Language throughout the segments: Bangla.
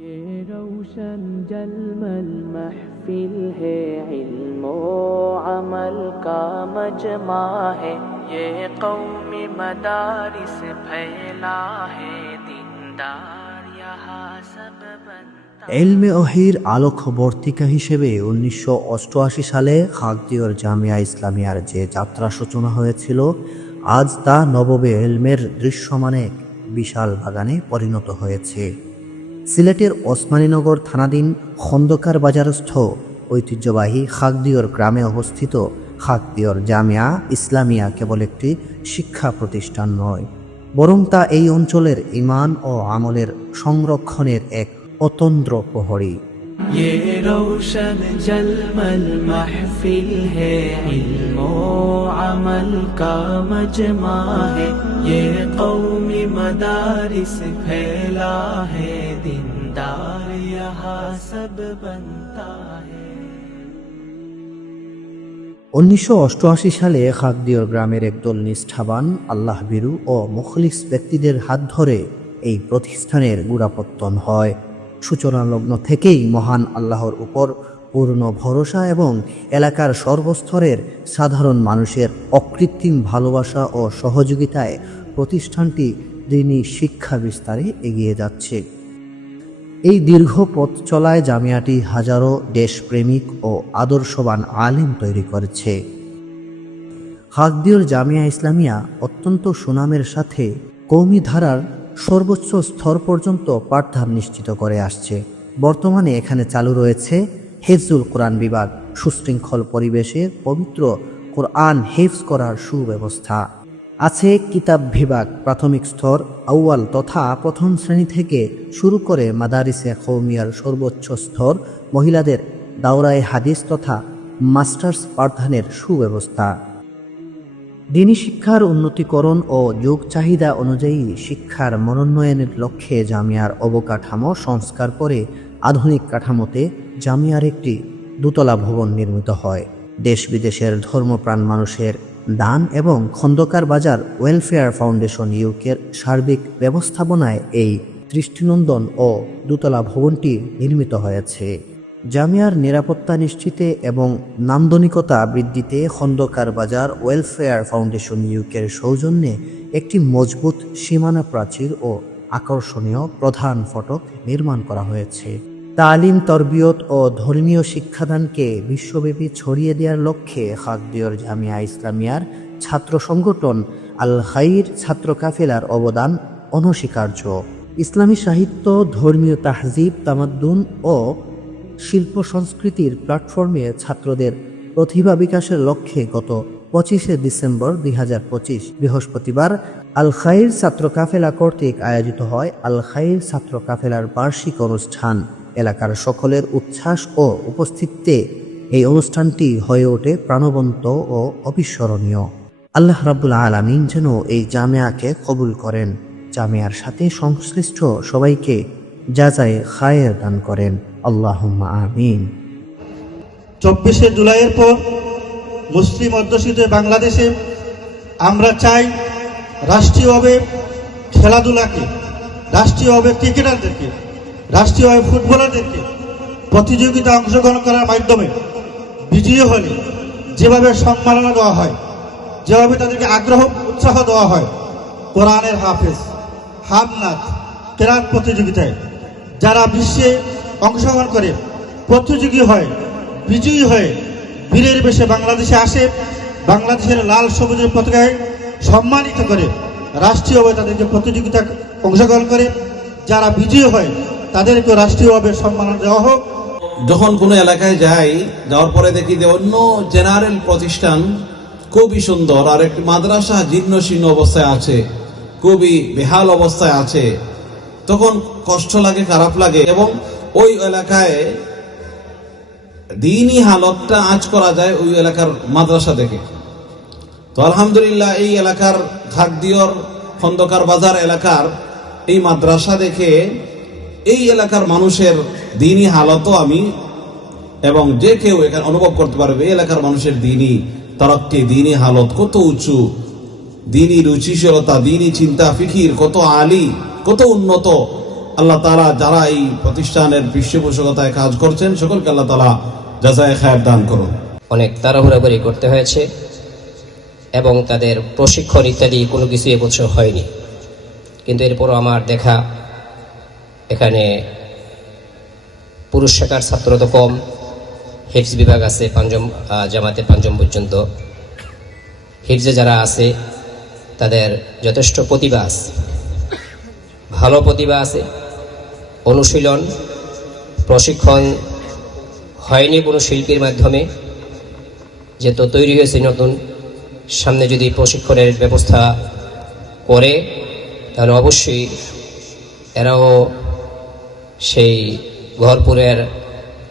ये रोशन जलमल महफिल है इल्म अमल का मजमा है ये कौमी मदारिस फैला है दीनदार यहाँ सब बनता। ইলমে ওহীর আলোকবর্তিকা হিসেবে 1988 সালে খাগদিয়র জামিয়া ইসলামিয়ার যে যাত্রা সূচনা হয়েছিল, আজ তা নববে ইলমের দৃশ্যমানে বিশাল বাগানে পরিণত হয়েছে। সিলেটের ওসমানীনগর থানাধীন খন্দকার বাজারস্থ ঐতিহ্যবাহী খাগদিয়র গ্রামে অবস্থিত খাগদিয়র জামিয়া ইসলামিয়া কেবল একটি শিক্ষা প্রতিষ্ঠান নয়, বরং তা এই অঞ্চলের ঈমান ও আমলের সংরক্ষণের এক অতন্দ্র প্রহরী। ये रोशन जलमल महफिल है इल्म अमल का मजमा है ये कौमी मदारिस फैला है दीनदार यहाँ सब बनता है। 1988 সালে খাগদিয়র গ্রামের একদল নিষ্ঠাবান, আল্লাহভীরু ও মুখলিস ব্যক্তিদের হাত ধরে এই প্রতিষ্ঠানের গোড়াপত্তন হয়। সূচনা লগ্ন থেকেই মহান আল্লাহর উপর পূর্ণ ভরসা এবং এলাকার সর্বস্তরের সাধারণ মানুষের অকৃত্রিম ভালোবাসা ও সহযোগিতায় প্রতিষ্ঠানটি দ্বীনি শিক্ষা বিস্তারে এগিয়ে যাচ্ছে। এই দীর্ঘ পথ চলায় জামিয়াটি হাজারো দেশপ্রেমিক ও আদর্শবান আলেম তৈরি করেছে। খাগদিয়র জামিয়া ইসলামিয়া অত্যন্ত সুনামের সাথে কওমি ধারার সর্বোচ্চ স্তর পর্যন্ত পাঠদান নিশ্চিত করে আসছে। বর্তমানে এখানে চালু রয়েছে হিফজুল কোরআন বিভাগ, সুশৃঙ্খল পরিবেশে পবিত্র কোরআন হিফজ করার সুব্যবস্থা আছে। কিতাব বিভাগ প্রাথমিক স্তর আউয়াল তথা প্রথম শ্রেণী থেকে শুরু করে মাদারিসে কওমিয়ার সর্বোচ্চ স্তর মহিলাদের দাওরায়ে হাদিস তথা মাস্টার্স পাঠদানের সুব্যবস্থা। দ্বীনি শিক্ষার উন্নতিকরণ ও যুগ চাহিদা অনুযায়ী শিক্ষার মনোন্নয়নের লক্ষ্যে জামিয়ার অবকাঠামো সংস্কার করে আধুনিক কাঠামোতে জামিয়ার একটি দোতলা ভবন নির্মিত হয়। দেশ বিদেশের ধর্মপ্রাণ মানুষের দান এবং খন্দকার বাজার ওয়েলফেয়ার ফাউন্ডেশন ইউকের সার্বিক ব্যবস্থাপনায় এই দৃষ্টিনন্দন ও দোতলা ভবনটি নির্মিত হয়েছে। জামিয়ার নিরাপত্তা নিশ্চিতে এবং নান্দনিকতা বৃদ্ধিতে খন্দকার বাজার ওয়েলফেয়ার ফাউন্ডেশন ইউকের সৌজন্যে একটি মজবুত সীমানা প্রাচীর ও আকর্ষণীয় প্রধান ফটক নির্মাণ করা হয়েছে। তালিম, তরবিয়ত ও ধর্মীয় শিক্ষাদানকে বিশ্বব্যাপী ছড়িয়ে দেওয়ার লক্ষ্যে খাগদিয়র জামিয়া ইসলামিয়ার ছাত্র সংগঠন আল খাইর ছাত্র কাফেলার অবদান অনস্বীকার্য। ইসলামী সাহিত্য, ধর্মীয় তাহজিব, তামাদ্দুন ও শিল্প সংস্কৃতির প্ল্যাটফর্মে ছাত্রদের প্রতিভা বিকাশের লক্ষ্যে গত 25শে ডিসেম্বর 2025 বৃহস্পতিবার আল খাইর ছাত্র কাফেলা কর্তৃক আয়োজিত হয় আল খাইর ছাত্র কাফেলার বার্ষিক অনুষ্ঠান। এলাকার সকলের উচ্ছ্বাস ও উপস্থিতিতে এই অনুষ্ঠানটি হয়ে ওঠে প্রাণবন্ত ও অবিস্মরণীয়। আল্লাহ রাব্বুল আলামিন যেন এই জামিয়াকে কবুল করেন, জামিয়ার সাথে সংশ্লিষ্ট সবাইকে জাযায়ে খায়ের দান করেন। আল্লাহুম্মা আমিন। 24শে জুলাইয়ের পর মুসলিম অধ্যুষিত বাংলাদেশে আমরা চাই রাষ্ট্রীয়ভাবে খেলাধুলাকে, রাষ্ট্রীয়ভাবে ক্রিকেটারদেরকে, রাষ্ট্রীয়ভাবে ফুটবলারদেরকে প্রতিযোগিতা অংশগ্রহণ করার মাধ্যমে বিজয়ী হলে যেভাবে সম্মাননা দেওয়া হয়, যেভাবে তাদেরকে আগ্রহ উৎসাহ দেওয়া হয়, কোরআনের হাফেজ, হামনাত, কেরাত প্রতিযোগিতায় যারা বিশ্বে অংশগ্রহণ করে প্রতিযোগী হয়, বিজয়ী হয়ে বীরের বেশে বাংলাদেশে আসে, বাংলাদেশের লাল সবুজের পতাকায় সম্মানিত করে রাষ্ট্রীয়ভাবে তাদেরকে প্রতিযোগিতা অংশগ্রহণ করে যারা বিজয়ী হয় তাদেরকে রাষ্ট্রীয়ভাবে সম্মান দেওয়া হোক। যখন কোনো এলাকায় যাই, যাওয়ার পরে দেখি যে অন্য জেনারেল প্রতিষ্ঠান খুবই সুন্দর আর একটি মাদ্রাসা জীর্ণ শীর্ণ অবস্থায় আছে, খুবই বেহাল অবস্থায় আছে, তখন কষ্ট লাগে, খারাপ লাগে। এবং ওই এলাকায় দ্বীনি হালতটা আঁচ করা যায় ওই এলাকার মাদ্রাসা দেখে। তো আলহামদুলিল্লাহ এই এলাকার খাগদিয়র খন্দকার বাজার এলাকার এই মাদ্রাসা দেখে এই এলাকার মানুষের দ্বীনি হালতও আমি এবং যে কেউ এখানে অনুভব করতে পারবে এই এলাকার মানুষের দ্বীনি তারাক্কি, দ্বীনি হালত কত উঁচু, দ্বীনি রুচিশীলতা, দ্বীনি চিন্তা ফিকির কত আলী, কত উন্নত। আল্লাহ তাআলা যারা এই প্রতিষ্ঠানের পৃষ্ঠপোষকতায় কাজ করছেন সকলকে আল্লাহ তাআলা জাযায়ে খায়ের দান করুন। অনেক তাড়াহুড়াহুড়ি করতে হয়েছে এবং তাদের প্রশিক্ষণ ইত্যাদি কোনো কিছু এবছর হয়নি, কিন্তু এরপরও আমার দেখা এখানে পুরুষ শাখার ছাত্র তো কম, হিফজ বিভাগ আছে জামাতে পঞ্চম পর্যন্ত। হিফজে যারা আছে তাদের যথেষ্ট প্রতিভা আছে, ভালো প্রতিভা আছে। অনুশীলন প্রশিক্ষণ হয়নি কোনো শিল্পীর মাধ্যমে, যেহেতু তৈরি হয়েছে নতুন, সামনে যদি প্রশিক্ষণের ব্যবস্থা করে তাহলে অবশ্যই এরাও সেই ঘরপুরের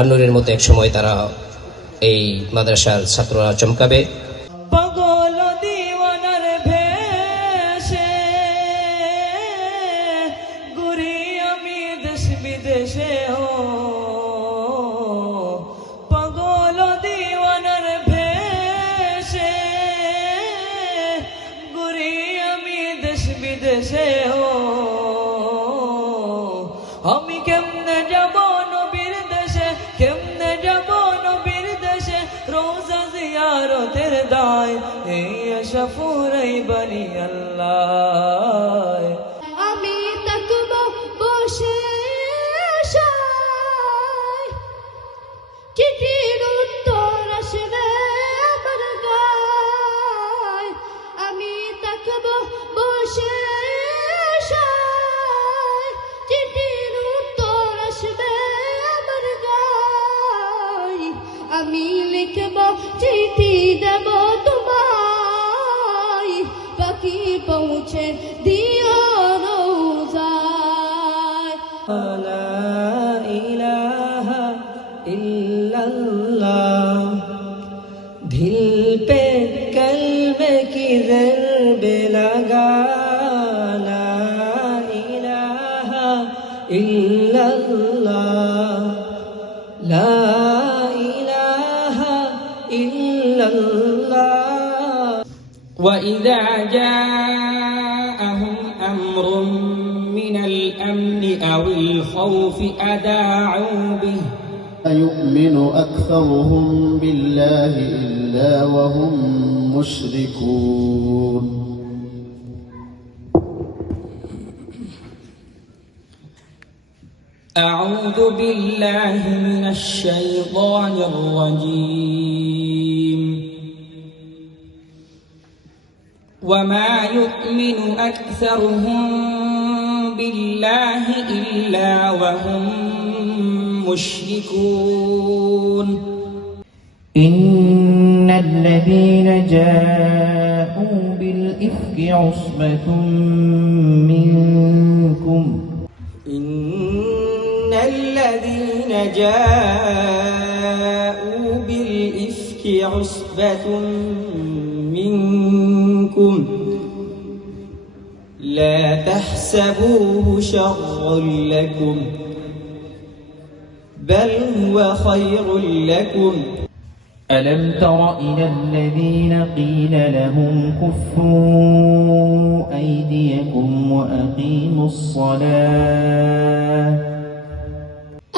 আন্নুরের মতো এক সময় তারা এই মাদ্রাসার ছাত্ররা চমকাবে। পাগল দিওয়ানার ভেষে ঘুরি আমি দেশ বিদেশে হো, পাগল দিওয়ানার ভেষে ঘুরি আমি দেশ বিদেশে হো। আমি কেমনে যাব নবীর দেশে, কেমনে যাব নবীর দেশে, রোজা জিয়ারতের দায় এই আশা ফুরাই বানি আল্লাহ। আমি তাকব বসে আশায়, চিঠির উত্তর আসবে আমার গায়। আমি তাকব বসে আশায়, চিঠির উত্তর আসবে আমার গায়। আমি লিখব চিঠি দেব তোমায়, পাখি পৌঁছে দিও রোজায়। লা ইলাহা ইল্লাল্লাহ, दिल पे कल्मे की ज़रबे लगा, ला इलाहा इल्लल्लाह, ला इलाहा इल्लल्लाह। وإذا جاءهم أمر من الأمن أو الخوف أذاعوا به. يؤمن أكثرهم بالله إلا وهم مشركون. أعوذ بالله من الشيطان الرجيم. وما يؤمن أكثرهم بالله إلا وهم مشركون. إن الذين جاءوا بالإفك عصبة منكم. إن الذين جاءوا بالإفك عصبة منكم لا تحسبوه شرا لكم بل هو خير لكم. ألم تر إلى الذين قيل لهم كفوا أيديكم وأقيموا الصلاة.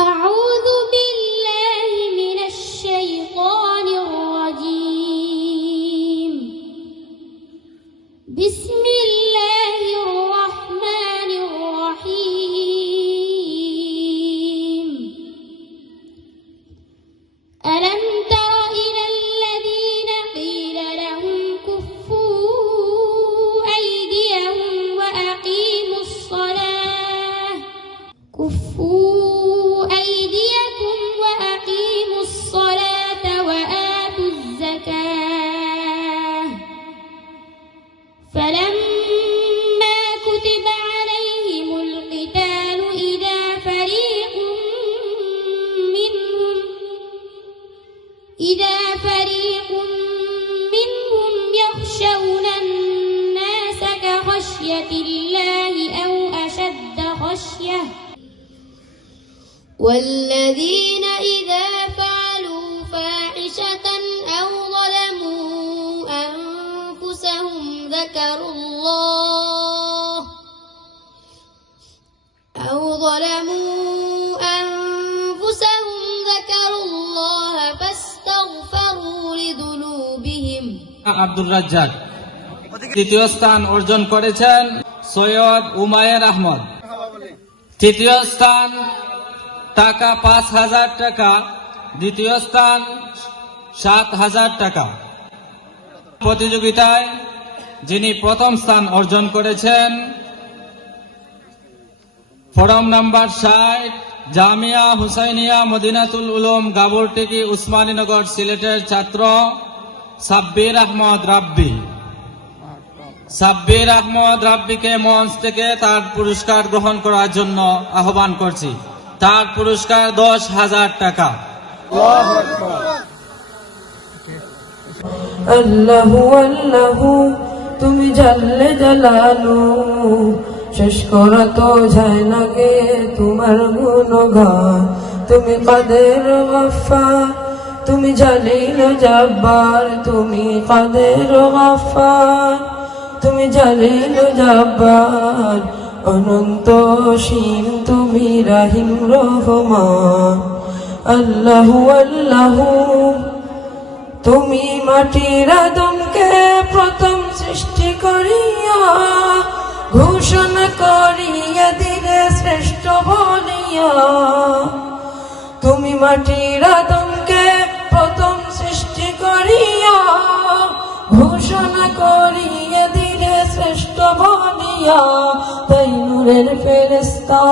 أعوذ بالله من الشيطان الرجيم. بسم الله الرحمن الرحيم. ألم تر إلى الذين قيل لهم كفوا أيديهم وأقيموا الصلاة. كفوا أيديكم وأقيموا الصلاة وآتوا الزكاة. فلما كتب عليهم القتال إذا فريق منهم يخشون الناس كخشية الله أو أشد خشية. والذين إذا فعلوا فاحشة أو ظلموا أنفسهم ذكروا الله আব্দুর রাজ্জাক। তৃতীয় স্থান অর্জন করেছেন সৈয়দ উমায়ের আহমদ। তৃতীয় স্থান টাকা ৫,০০০ টাকা, দ্বিতীয় স্থান ৭,০০০ টাকা। প্রতিযোগিতায় যিনি প্রথম স্থান অর্জন করেছেন ফরম নাম্বার ৬০, জামিয়া হুসাইনিয়া মদিনাতুল উলুম গাবুরটিকি উসমানীনগর সিলেটের ছাত্র সাব্বির আহমদ রাব্বি। সাব্বির আহমদ রাব্বিকে মঞ্চ থেকে তার পুরস্কার গ্রহণ করার জন্য আহ্বান করছি। তার পুরস্কার ১০,০০০ টাকা। আল্লাহু আল্লাহু তুমি জাল্লে জালালু, শেষ করা তো যায় না গে তোমার গুণগান। তুমি কাদের গফফার, তুমি জালিল জব্বার, তুমি কাদের গফফার, তুমি জালিল জব্বার, অনন্ত অসীম তুমি রহিম রহমান। আল্লাহু আল্লাহু তুমি মাটির আদমকে প্রথম সৃষ্টি করিয়া ঘোষণা করিয়া দিলে শ্রেষ্ঠ বলিয়া। তুমি মাটির আদমকে প্রথম সৃষ্টি করিয়া ঘোষণা করিয়া দিলে শ্রেষ্ঠ বলিয়া। তাই নূরের ফেরেশতা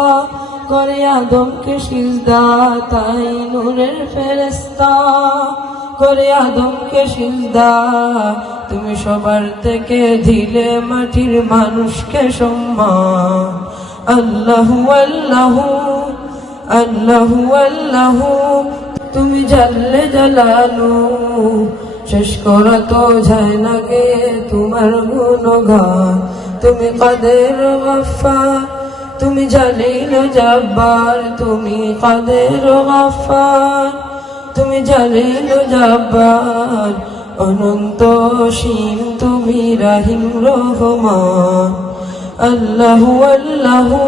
করে আদমকে সিজদা, তাই নূরের ফেরেশতা করে আদমকে সিজদা। তুমি সবার থেকে দিলে মাটির মানুষকে সম্মান। আল্লাহু আল্লাহু আল্লাহু আল্লাহু তুমি জাল্লে জালালু, শেষ করা তো যায় না গে তোমার গুণগান। তুমি কাদের গফফার, তুমি জালিল জব্বার, তুমি কাদের গফফার, তুমি জালিল জব্বার, অনন্ত অসীম তুমি রহিম রহমান। আল্লাহু আল্লাহু